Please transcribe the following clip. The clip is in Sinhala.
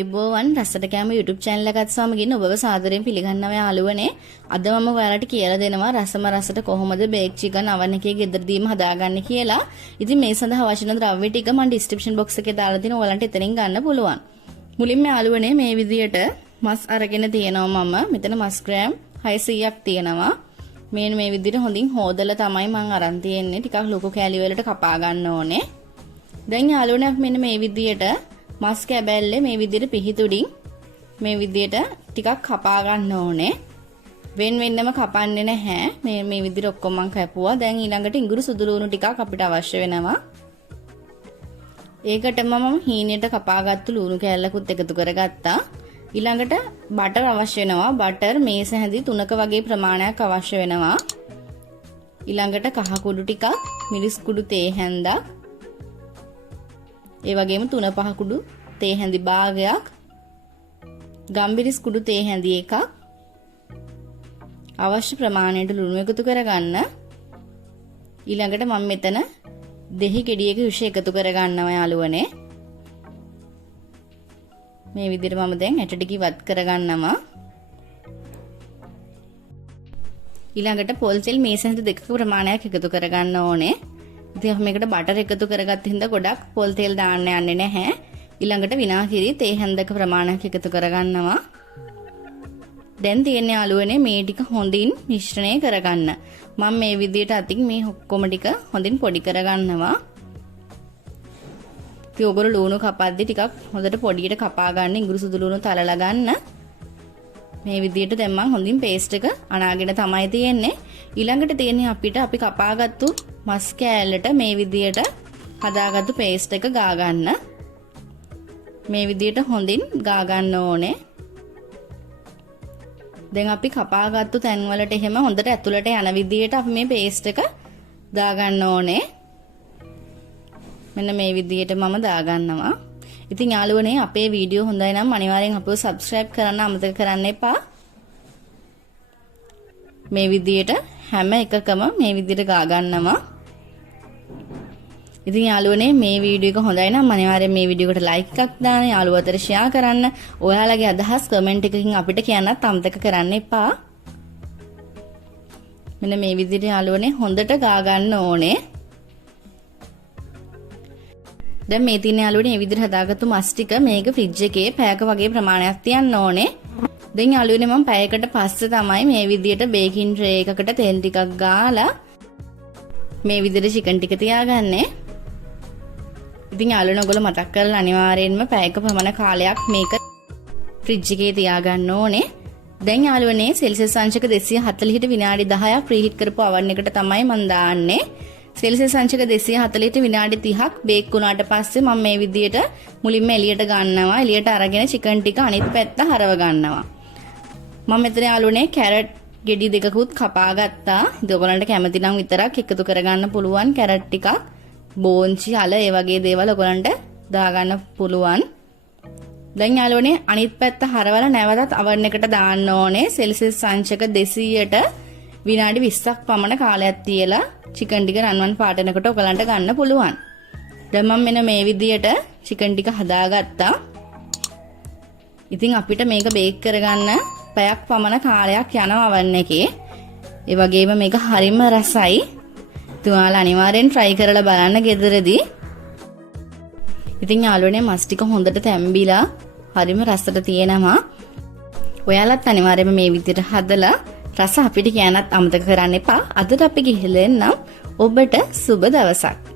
ආයුබෝවන් රසට කෑම YouTube channel එකත් සමගින් ඔබව සාදරයෙන් පිළිගන්නවා යාළුවනේ. අද මම ඔයාලට කියලා දෙනවා රසම රසට කොහොමද බේක් චිකන් oven එකේ ගෙදරදීම හදාගන්නේ කියලා. ඉතින් මේ සඳහා අවශ්‍ය කරන ද්‍රව්‍ය ටික මම description box එකේ දාලා දෙනවා. ඔයාලන්ට එතනින් ගන්න පුළුවන්. මුලින්ම යාළුවනේ මේ විදියට මස් අරගෙන තියෙනවා මම. මෙතන මස් ග්‍රෑම් 600ක් තියෙනවා. මේ විදියට හොඳින් හොදලා තමයි මම අරන් තියෙන්නේ. ටිකක් ලොකු කෑලි වලට කපා ගන්න ඕනේ. දැන් යාළුවනේ මෙන්න මේ විදියට මස් කැබැල්ලේ මේ විදියට පිහිතුඩින් මේ විදියට ටිකක් කපා ගන්න ඕනේ. වෙන වෙනම කපන්නේ නැහැ. මේ විදියට ඔක්කොම මම කැපුවා. දැන් ඊළඟට ඉඟුරු සුදු ලුණු ටිකක් අපිට අවශ්‍ය වෙනවා. ඒකටම මම හීනෙට කපාගත්තු ලුණු කෑල්ලකුත් එකතු කරගත්තා. ඊළඟට බටර් අවශ්‍ය වෙනවා. බටර් මේස හැඳි 3ක වගේ ප්‍රමාණයක් අවශ්‍ය වෙනවා. ඊළඟට කහ කුඩු ටිකක්, මිරිස් කුඩු තේ හැන්දක්, ඒ වගේම 3-5 කුඩු තේ හැඳි භාගයක්, ගම්බිරිස් කුඩු තේ හැඳි එකක්, අවශ්‍ය ප්‍රමාණයට ලුණු එකතු කරගන්න. ඊළඟට මම මෙතන දෙහි ගෙඩියක යුෂ එකතු කරගන්නවා යාළුවනේ. මේ විදිහට මම දැන් ඇට ටික ඉවත් කරගන්නවා. ඊළඟට පොල් තෙල් මේස හැඳි 2ක ප්‍රමාණයක් එකතු කරගන්න ඕනේ. ඉතින් අපි මේකට බටර් එකතු කරගත්ත හින්දා ගොඩක් පොල් තෙල් දාන්න යන්නේ නැහැ. ඊළඟට විනාගිරි තේ හැන්දක ප්‍රමාණයක් එකතු කරගන්නවා. දැන් තියෙන්නේ යාළුවනේ මේ ටික හොඳින් මිශ්‍රණය කරගන්න. මම මේ විදිහට අතින් මේ ඔක්කොම ටික හොඳින් පොඩි කරගන්නවා. ඉතින් ඔයගොල්ලෝ ලුණු කපද්දි ටිකක් හොඳට පොඩියට කපා ගන්න, ඉඟුරු සුදු ලුණු තලලා ගන්න. මේ විදිහට දැන් මම හොඳින් පේස්ට් එක අනාගෙන තමයි තියෙන්නේ. ඊළඟට තියෙන්නේ අපිට අපි කපාගත්තු මස් කෑල්ලට මේ විදියට හදාගත්තු පේස්ට් එක ගා ගන්න. මේ විදියට හොඳින් ගා ගන්න ඕනේ. දැන් අපි කපාගත්තු තැන් වලට එහෙම හොඳට ඇතුළට යන විදියට අපි මේ පේස්ට් එක දා ගන්න ඕනේ. මෙන්න මේ විදියට මම දා ගන්නවා. ඉතින් යාළුවනේ අපේ වීඩියෝ හොඳයි නම් අනිවාර්යෙන් අපිව subscribe කරන්න අමතක කරන්න එපා. මේ විදියට හැම එකකම මේ විදියට ගා ගන්නවා. ඉතින් යාළුවනේ මේ වීඩියෝ එක හොඳයි නම් අනිවාර්යෙන් මේ වීඩියෝ එකට like එකක් දාන්න, යාළුවෝ අතර share කරන්න. ඔයාලගේ අදහස් comment එකකින් අපිට කියන්නත් අමතක කරන්න එපා. මෙන්න මේ විදියට යාළුවනේ හොඳට ගා ගන්න ඕනේ. දැන් මේ තියෙන යාළුවනේ මේ විදිහට හදාගත්තු මස් ටික මේක ෆ්‍රිජ් එකේ පැයක වගේ ප්‍රමාණයක් තියන්න ඕනේ. දැන් යාළුවනේ මම පැයකට පස්සේ තමයි මේ විදිහට බේකින් ට්‍රේ එකකට තෙල් ටිකක් ගාලා මේ විදිහට චිකන් ටික තියාගන්නේ. ඉතින් යාළුවනේ ඔයගොල්ලෝ මතක් කරලා අනිවාර්යෙන්ම පැයක පමණ කාලයක් මේක ෆ්‍රිජ් එකේ තියාගන්න ඕනේ. දැන් යාළුවනේ සෙල්සියස් අංශක 240ට විනාඩි 10ක් ප්‍රීහීට් කරපු oven එකට තමයි මම දාන්නේ. සෙල්සියස් අංශක 240ට විනාඩි 30ක් බේක් වුණාට පස්සේ මම මේ විදියට මුලින්ම එළියට ගන්නවා. එළියට අරගෙන චිකන් ටික අනිත් පැත්ත හරව ගන්නවා. මම මෙතන යාළුවනේ කැරට් ගෙඩි දෙකකුත් කපා ගත්තා. ඉතින් ඔයගලන්ට කැමති නම් විතරක් එකතු කරගන්න පුළුවන්. කැරට් ටිකක්, බෝන්චි, අල ඒ වගේ දේවල් ඔයගලන්ට දාගන්න පුළුවන්. දැන් යාළුවනේ අනිත් පැත්ත හරවලා නැවතත් oven එකට දාන්න ඕනේ. සෙල්සියස් අංශක 200ට විනාඩි 20ක් පමණ කාලයක් තියලා චිකන් ටික රන්වන් පාට වෙනකොට ඔයගලන්ට ගන්න පුළුවන්. දැන් මම මෙන්න මේ විදියට චිකන් ටික හදාගත්තා. ඉතින් අපිට මේක බේක් කරගන්න පැයක් පමණ කාලයක් යනවා oven එකේ. ඒ වගේම මේක හරිම රසයි. ඔයාලා අනිවාර්යෙන් try කරලා බලන්න ගෙදරදී. ඉතින් යාළුවනේ මස් ටික හොඳට තැම්බිලා හරිම රසට තියෙනවා. ඔයාලත් අනිවාර්යයෙන්ම මේ විදිහට හදලා රස අපිට කියන්නත් අමතක කරන්න එපා. අදට අපි ගිහලා එන්නම්. ඔබට සුබ දවසක්.